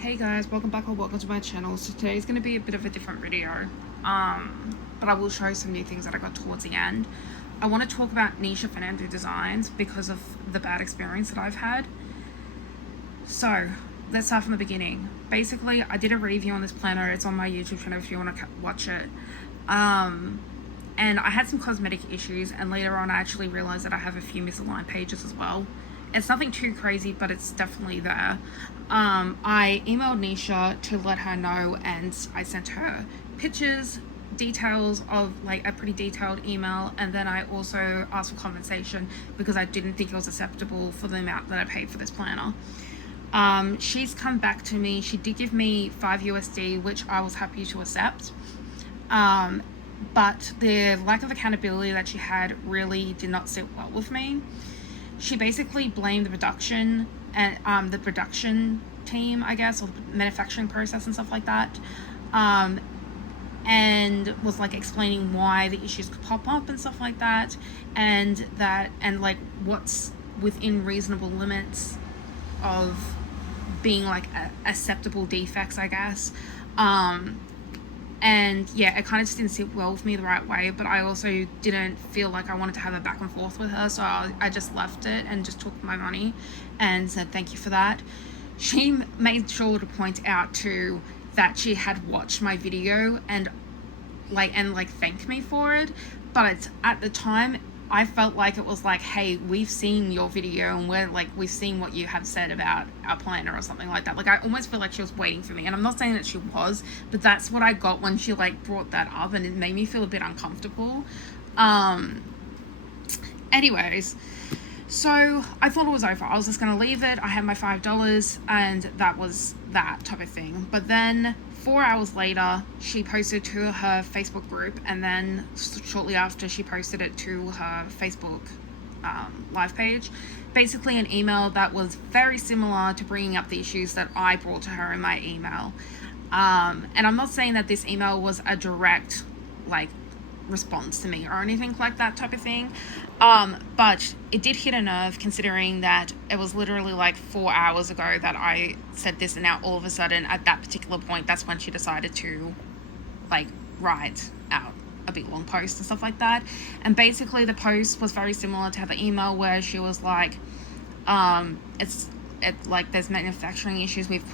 Hey guys, welcome back or welcome to my channel. So today's going to be a bit of a different video, but I will show you some new things that I got towards the end. I want to talk about Nisha Fernando Designs because of the bad experience that I've had. So let's start from the beginning. Basically, I did a review on this planner. It's on my YouTube channel if you want to watch it. And I had some cosmetic issues, and later on I actually realized that I have a few misaligned pages as well. It's nothing too crazy, but it's definitely there. I emailed Nisha to let her know, and I sent her pictures, details of like a pretty detailed email, and then I also asked for compensation because I didn't think it was acceptable for the amount that I paid for this planner. She's come back to me. She did give me $5 USD, which I was happy to accept. But the lack of accountability that she had really did not sit well with me. She basically blamed the production and the production team, I guess, or the manufacturing process and stuff like that, and was like explaining why the issues could pop up and stuff like that, and like what's within reasonable limits of being like acceptable defects, I guess. And yeah, it kind of just didn't sit well with me the right way, but I also didn't feel like I wanted to have a back and forth with her, so I just left it and just took my money and said thank you for that. She made sure to point out too that she had watched my video and thanked me for it, but at the time I felt like it was like, hey, we've seen your video and we've seen what you have said about our planner or something like that. Like, I almost feel like she was waiting for me, and I'm not saying that she was, but that's what I got when she like brought that up, and it made me feel a bit uncomfortable. Anyways, so I thought it was over. I was just gonna leave it. I had my $5 and that was that type of thing. But then 4 hours later, she posted to her Facebook group, and then shortly after she posted it to her Facebook live page, basically an email that was very similar to bringing up the issues that I brought to her in my email. And I'm not saying that this email was a direct like response to me or anything like that type of thing, but it did hit a nerve, considering that it was literally like 4 hours ago that I said this, and now all of a sudden at that particular point, that's when she decided to like write out a big long post and stuff like that. And basically the post was very similar to the email, where she was like, there's manufacturing issues, we've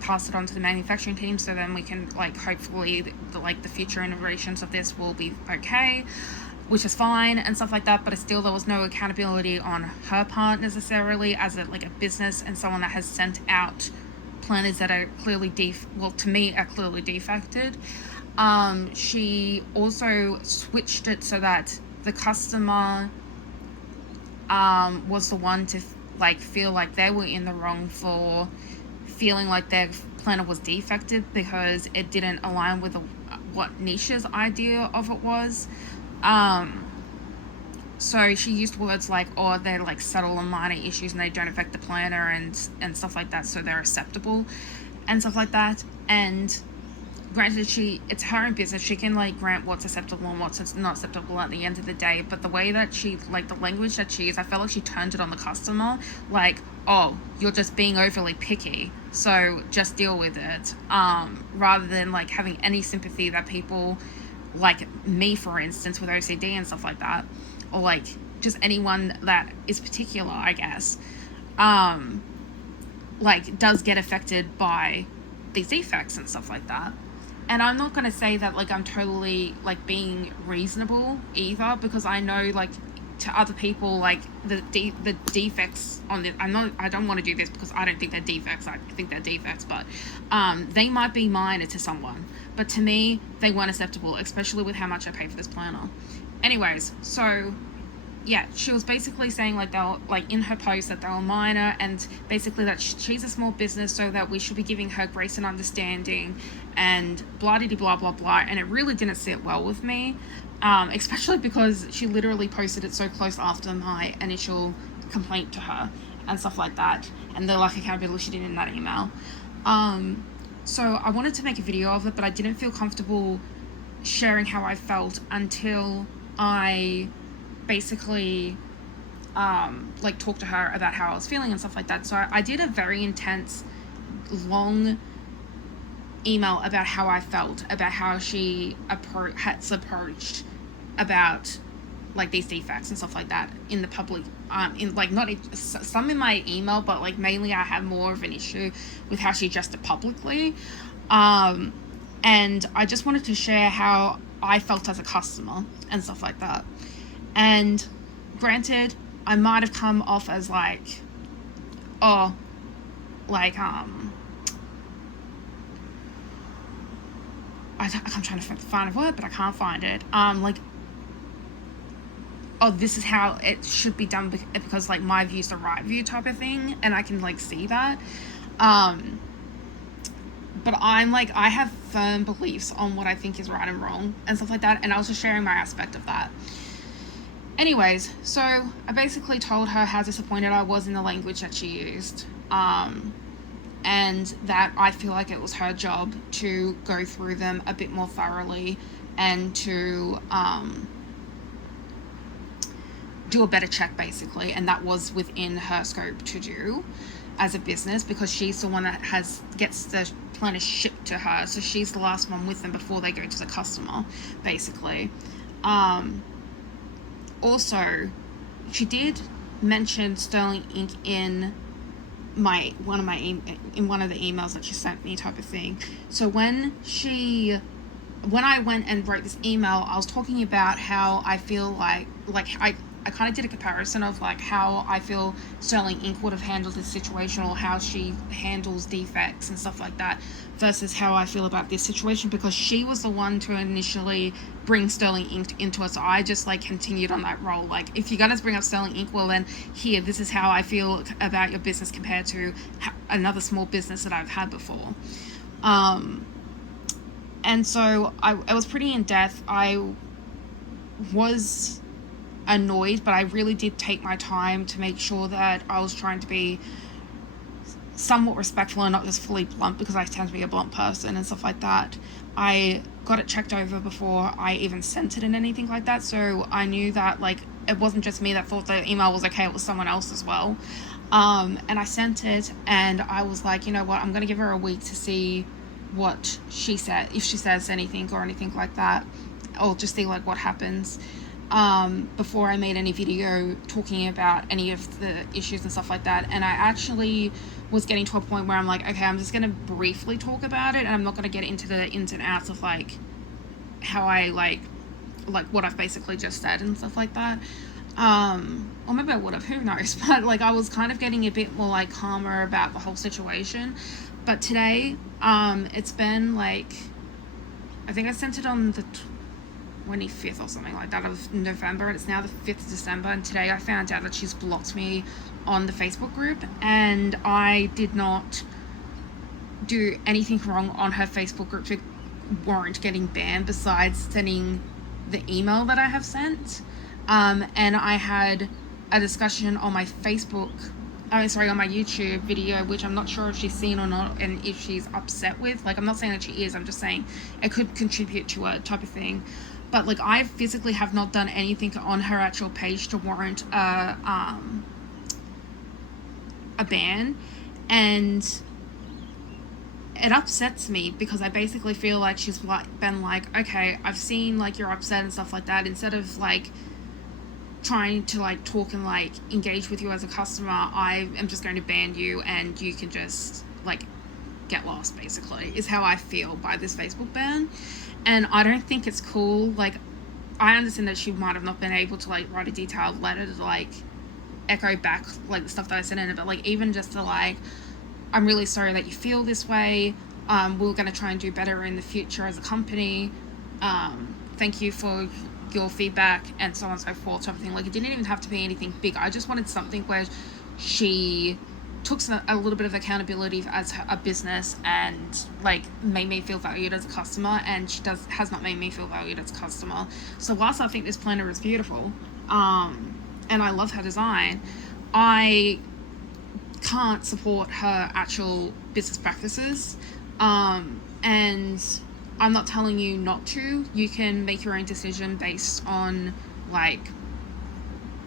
passed it on to the manufacturing team, so then we can like hopefully the future iterations of this will be okay, which is fine and stuff like that. But still, there was no accountability on her part necessarily as a business and someone that has sent out planners that are clearly to me are clearly defected. She also switched it so that the customer was the one to feel like they were in the wrong for feeling like their planner was defective because it didn't align with what Nisha's idea of it was. So she used words like, oh, they're like subtle and minor issues and they don't affect the planner and stuff like that, so they're acceptable and stuff like that. And granted, it's her own business, she can like grant what's acceptable and what's not acceptable at the end of the day, but the way that she the language that she used, I felt like she turned it on the customer, like, oh, you're just being overly picky, so just deal with it, rather than like having any sympathy that people like me, for instance, with OCD and stuff like that, or like just anyone that is particular, I guess, does get affected by these defects and stuff like that. And I'm not going to say that like I'm totally like being reasonable either, because I know like to other people like the defects on this, I don't want to do this because I don't think they're defects, I think they're defects, but they might be minor to someone, but to me they weren't acceptable, especially with how much I paid for this planner. Anyways, so yeah, she was basically saying like they were like in her post that they were minor, and basically that she's a small business, so that we should be giving her grace and understanding and blah blah blah blah. And it really didn't sit well with me, especially because she literally posted it so close after my initial complaint to her and stuff like that, and the lack of accountability she did in that email. So I wanted to make a video of it, but I didn't feel comfortable sharing how I felt until I basically talk to her about how I was feeling and stuff like that. So I did a very intense long email about how I felt about how she has approached about like these defects and stuff like that in the public, in like not some in my email, but like mainly I have more of an issue with how she addressed it publicly, and I just wanted to share how I felt as a customer and stuff like that. And granted, I might have come off as like, oh, like I'm trying to find a word, but I can't find it. Like, oh, this is how it should be done because like my view's the right view type of thing, and I can like see that. But I'm like, I have firm beliefs on what I think is right and wrong and stuff like that, and I was just sharing my aspect of that. Anyways, so I basically told her how disappointed I was in the language that she used, and that I feel like it was her job to go through them a bit more thoroughly and to do a better check, basically, and that was within her scope to do as a business, because she's the one that gets the planners shipped to her, so she's the last one with them before they go to the customer, basically. Also, she did mention sterling ink in one of the emails that she sent me, type of thing. So when I went and wrote this email, I was talking about how I feel like I kind of did a comparison of like how I feel Sterling Ink would have handled this situation, or how she handles defects and stuff like that, versus how I feel about this situation, because she was the one to initially bring Sterling Ink into it. So I just like continued on that role. Like, if you're gonna bring up Sterling Ink, well then here, this is how I feel about your business compared to another small business that I've had before. And so I was pretty in depth. I was annoyed, but I really did take my time to make sure that I was trying to be somewhat respectful and not just fully blunt, because I tend to be a blunt person and stuff like that. I got it checked over before I even sent it and anything like that, so I knew that like it wasn't just me that thought the email was okay, it was someone else as well. And I sent it, and I was like, you know what, I'm gonna give her a week to see what she said, if she says anything or anything like that, or just see like what happens, before I made any video talking about any of the issues and stuff like that. And I actually was getting to a point where I'm like, okay, I'm just going to briefly talk about it, and I'm not going to get into the ins and outs of like how I like what I've basically just said and stuff like that. Or maybe I would have, who knows, but like I was kind of getting a bit more like calmer about the whole situation. But today, it's been like, I think I sent it on the 25th or something like that of November, and it's now the 5th of December, and today I found out that she's blocked me on the Facebook group, and I did not do anything wrong on her Facebook group to warrant getting banned, besides sending the email that I have sent. And I had a discussion on my on my YouTube video, which I'm not sure if she's seen or not, and if she's upset with. Like, I'm not saying that she is, I'm just saying it could contribute to a type of thing. But like, I physically have not done anything on her actual page to warrant a ban, and it upsets me, because I basically feel like she's been like, okay, I've seen like you're upset and stuff like that, instead of like trying to like talk and like engage with you as a customer, I am just going to ban you, and you can just like get lost, basically, is how I feel by this Facebook ban. And I don't think it's cool. Like, I understand that she might have not been able to like write a detailed letter to like echo back like the stuff that I sent in, but like even just to like, I'm really sorry that you feel this way, we're going to try and do better in the future as a company, thank you for your feedback, and so on and so forth, type of thing. Like, it didn't even have to be anything big. I just wanted something where she took a little bit of accountability as a business, and like made me feel valued as a customer, and she has not made me feel valued as a customer. So whilst I think this planner is beautiful, and I love her design, I can't support her actual business practices, and I'm not telling you not to. You can make your own decision based on like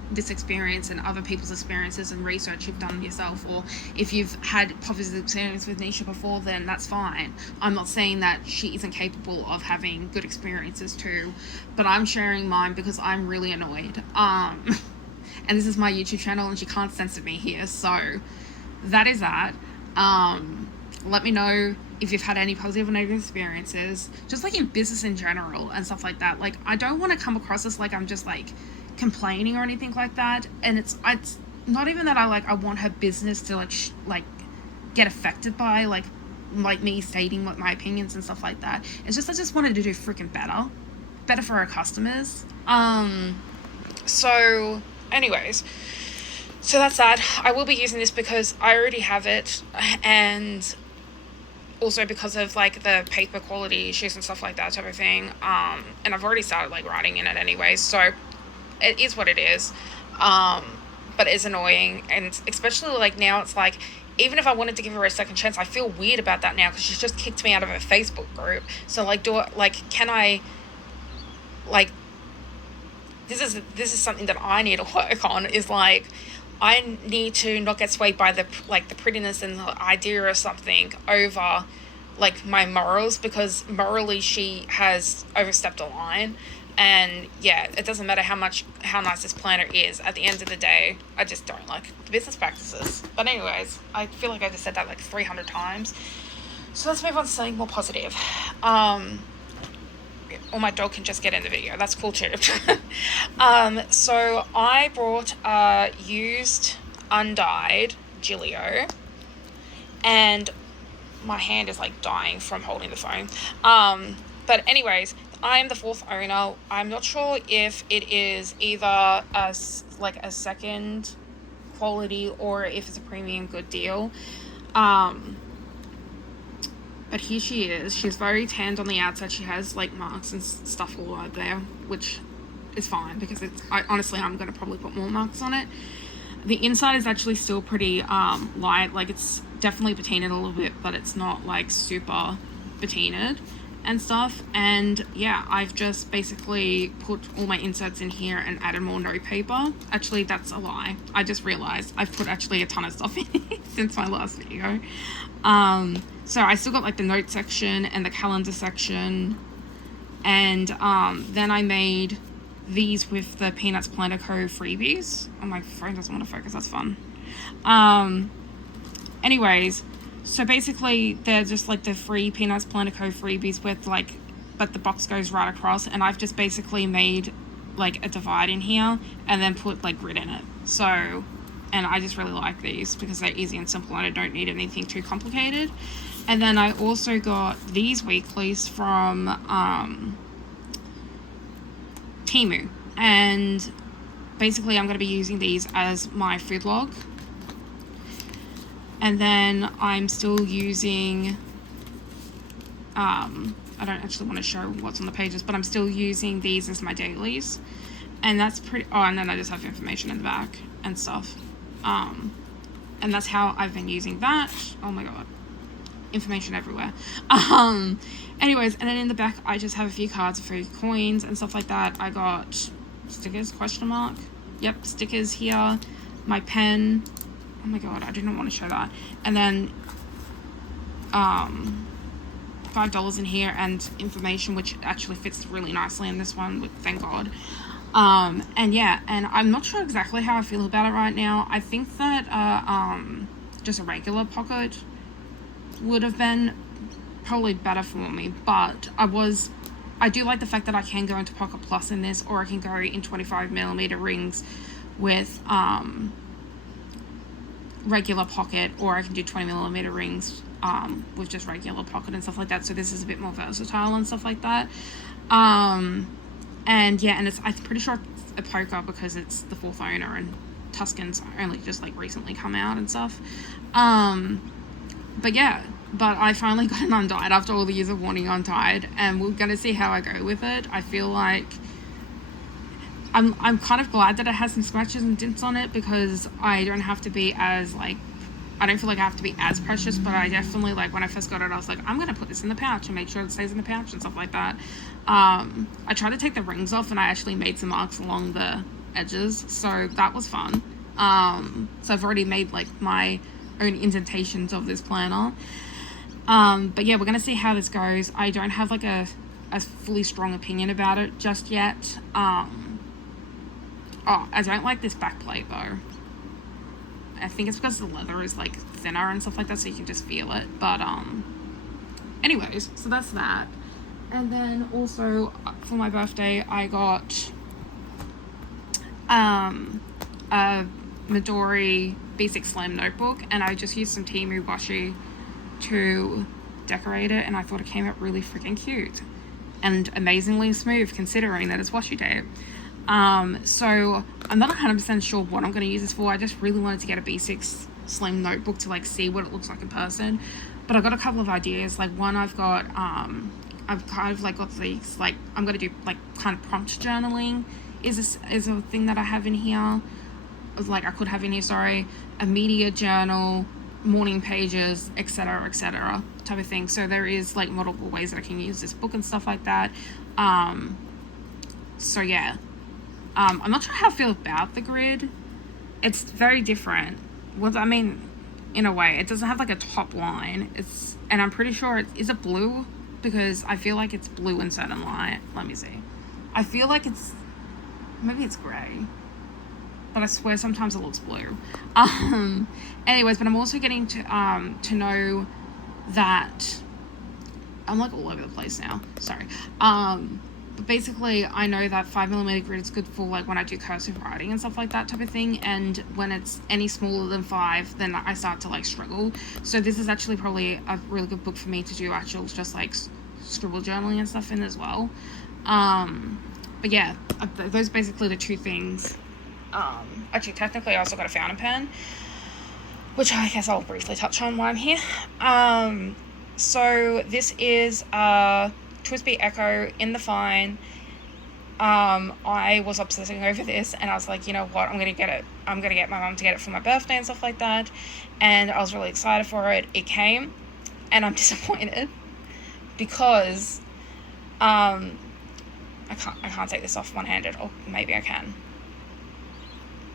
this experience and other people's experiences and research you've done yourself, or if you've had positive experience with Nisha before, then that's fine. I'm not saying that she isn't capable of having good experiences too, but I'm sharing mine because I'm really annoyed. And this is my YouTube channel and she can't censor me here, so that is that. Let me know if you've had any positive or negative experiences, just like in business in general and stuff like that. Like, I don't want to come across as like I'm just like complaining or anything like that, and it's not even that I want her business to like get affected by like me stating what my opinions and stuff like that. It's just I just wanted to do freaking better for our customers. So anyways, so that's that. I will be using this because I already have it, and also because of like the paper quality issues and stuff like that type of thing. And I've already started like writing in it anyway, so it is what it is. But it's annoying, and especially like now it's like, even if I wanted to give her a second chance, I feel weird about that now because she's just kicked me out of her Facebook group. So like, can I, like, this is something that I need to work on, is like, I need to not get swayed by the prettiness and the idea of something over like my morals, because morally she has overstepped a line. And yeah, it doesn't matter how nice this planner is. At the end of the day, I just don't like the business practices. But anyways, I feel like I just said that like 300 times. So let's move on to something more positive. Or my dog can just get in the video. That's cool too. So I brought a used undyed Gillio, and my hand is like dying from holding the phone. But anyways, I am the fourth owner. I'm not sure if it is either a second quality or if it's a premium good deal. But here she is. She's very tanned on the outside. She has like marks and stuff all over there, which is fine because I'm going to probably put more marks on it. The inside is actually still pretty light. Like, it's definitely patinaed a little bit, but it's not like super patinaed and stuff. And yeah, I've just basically put all my inserts in here and added more note paper. Actually, that's a lie. I just realized I've put actually a ton of stuff in it since my last video. So I still got like the note section and the calendar section, and then I made these with the Peanuts Planner Co. freebies. Oh, my phone doesn't want to focus. That's fun. Anyways, so basically they're just like the free Peanuts Planner Co. freebies with like, but the box goes right across, and I've just basically made like a divide in here and then put like grid in it. So, and I just really like these because they're easy and simple and I don't need anything too complicated. And then I also got these weeklies from Temu, and basically I'm going to be using these as my food log. And then I'm still using, I don't actually want to show what's on the pages, but I'm still using these as my dailies. And that's pretty, and then I just have information in the back and stuff. And that's how I've been using that. Oh my god, information everywhere. Anyways, and then in the back I just have a few cards, a few coins and stuff like that. I got stickers, question mark. Yep, stickers here, my pen. Oh my god, I didn't want to show that. And then $5 in here and information, which actually fits really nicely in this one, thank god. And yeah, and I'm not sure exactly how I feel about it right now. I think that just a regular pocket would have been probably better for me, but I do like the fact that I can go into Pocket Plus in this, or I can go in 25mm rings with regular pocket, or I can do 20mm rings with just regular pocket and stuff like that. So this is a bit more versatile and stuff like that. And yeah, and I'm pretty sure it's a poker because it's the fourth owner and Tuscan's only just like recently come out and stuff. But yeah, but I finally got an undyed after all the years of wanting undyed, and we're gonna see how I go with it. I feel like I'm kind of glad that it has some scratches and dents on it, because I don't have to be as like, I don't feel like I have to be as precious, but I definitely, like, when I first got it, I was like, I'm gonna put this in the pouch and make sure it stays in the pouch and stuff like that. I tried to take the rings off, and I actually made some marks along the edges, so that was fun. So I've already made like my own indentations of this planner. But yeah, we're gonna see how this goes. I don't have like a fully strong opinion about it just yet. Oh, I don't like this back plate though. I think it's because the leather is like thinner and stuff like that, so you can just feel it. But anyways, so that's that. And then also for my birthday, I got a Midori B6 Slim notebook, and I just used some Temu washi to decorate it, and I thought it came out really freaking cute and amazingly smooth considering that it's washi tape. So I'm not 100% sure what I'm going to use this for. I just really wanted to get a B6 Slim notebook to like see what it looks like in person. But I got a couple of ideas. Like one, I've kind of like got these, like I'm going to do like kind of prompt journaling is a thing that I have in here. Like I could have in here, sorry, a media journal, morning pages, etc type of thing. So there is like multiple ways that I can use this book and stuff like that. So yeah, I'm not sure how I feel about the grid. It's very different. Well, I mean, in a way, it doesn't have like a top line. And I'm pretty sure is it blue, because I feel like it's blue in certain light. Let me see. I feel like maybe it's gray, but I swear sometimes it looks blue. Anyways, but I'm also getting to know that I'm like all over the place now. Sorry. But basically, I know that 5mm grid is good for like when I do cursive writing and stuff like that type of thing. And when it's any smaller than 5, then I start to like struggle. So this is actually probably a really good book for me to do actual just like scribble journaling and stuff in as well. But yeah, those are basically the two things. Actually, technically, I also got a fountain pen, which I guess I'll briefly touch on while I'm here. So this is Twisby Echo in the Fine. I was obsessing over this, and I was like, you know what, I'm gonna get it. I'm gonna get my mum to get it for my birthday and stuff like that. And I was really excited for it. It came, and I'm disappointed because I can't take this off one-handed, or maybe I can.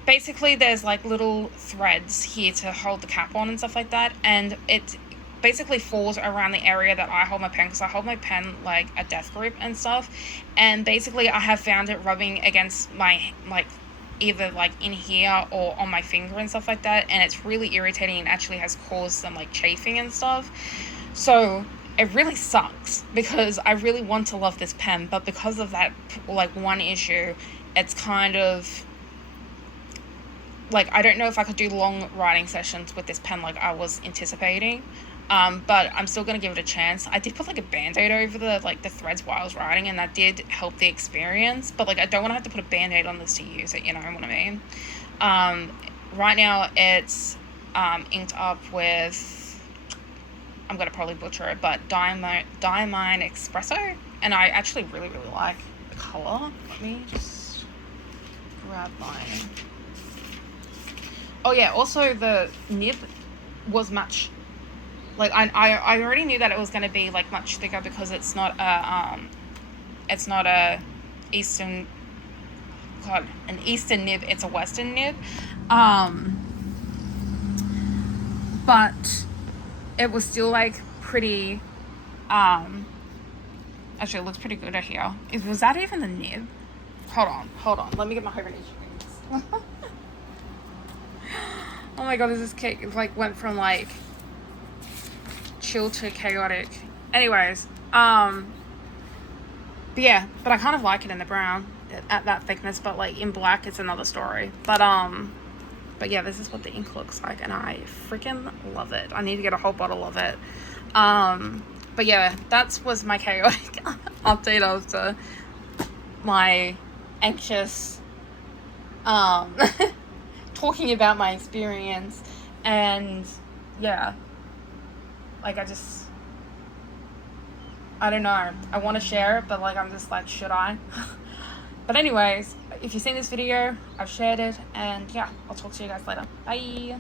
Basically, there's like little threads here to hold the cap on and stuff like that, and it basically falls around the area that I hold my pen, because I hold my pen like a death grip and stuff, and basically I have found it rubbing against my like either like in here or on my finger and stuff like that, and it's really irritating and actually has caused some like chafing and stuff. So it really sucks because I really want to love this pen, but because of that like one issue, it's kind of like I don't know if I could do long writing sessions with this pen like I was anticipating. But I'm still going to give it a chance. I did put like a band-aid over the threads while I was writing, and that did help the experience, but like I don't want to have to put a band-aid on this to use it, you know what I mean? Right now it's inked up with, I'm going to probably butcher it, but Diamine Espresso, and I actually really like the colour. Let me just grab mine. Oh yeah, also the nib was much, like I already knew that it was going to be like much thicker because it's not a Eastern nib, it's a Western nib, but it was still like pretty, actually it looks pretty good here. Was that even the nib? Hold on, let me get my Hibernation rings. Oh my god, this cake like went from like chill to chaotic. Anyways, but yeah, but I kind of like it in the brown at that thickness, but like in black it's another story. But yeah, this is what the ink looks like, and I freaking love it. I need to get a whole bottle of it. But yeah, that was my chaotic update of my anxious talking about my experience. And yeah, like I don't know, I want to share it, but like I'm just like, should I? But anyways, if you've seen this video, I've shared it, and yeah, I'll talk to you guys later. Bye.